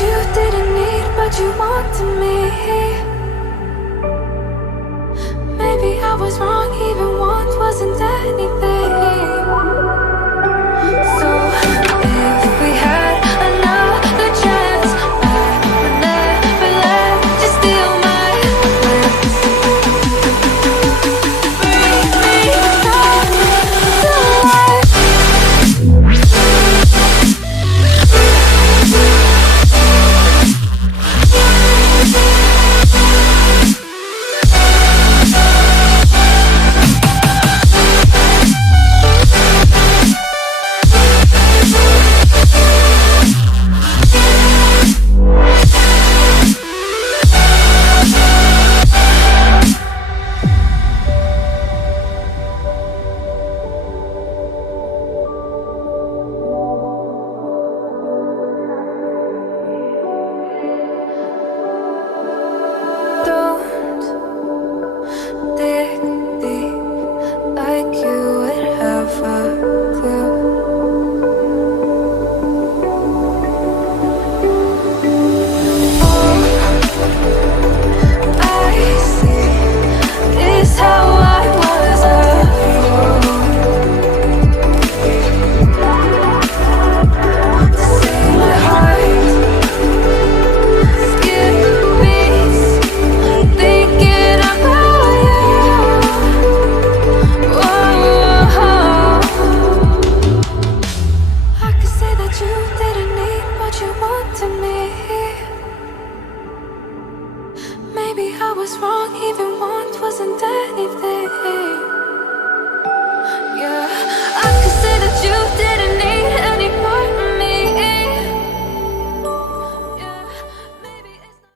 you didn't need, but you wanted me. Maybe I was wrong, even want wasn't anything. So if we had another chance, I would never let you steal my lips. Bring me back to life. Don't dig deep like you would have a clue. All I see is how I was a fool to see my heart skip beats, thinking about you. Whoa. I could say that you didn't need, but you wanted me. Maybe I was wrong, even want wasn't anything.